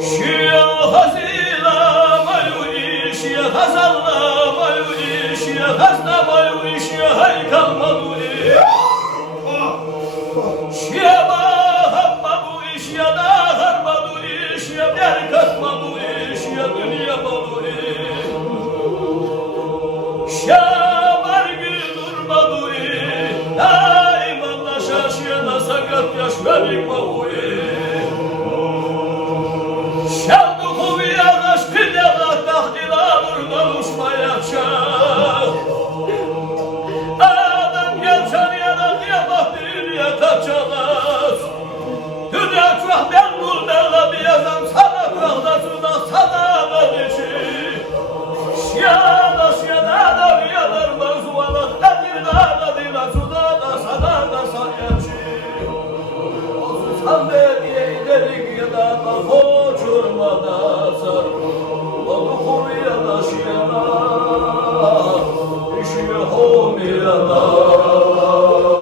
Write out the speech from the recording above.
Şia hazina mayu işya hazalla mayu işya hazna mayu işya haykal mayu Şia mahamma bu işya da harma bu işya berkat mayu işya dünya mayu Şia var güldür mayu daimanda şaşya da sakat yaş verik mayu Adam gelsen yana kıyamet ya kaçamaz. Dünya çok memnun bella bir adam sana bıraklasına sana verişi. Şiyada da bir yanar mazuvana edirde da dina suda da sana da sanyaçı. Olsun diye ilerik ya da koçurmada sar. Onu kuruya da şiyana. Home ya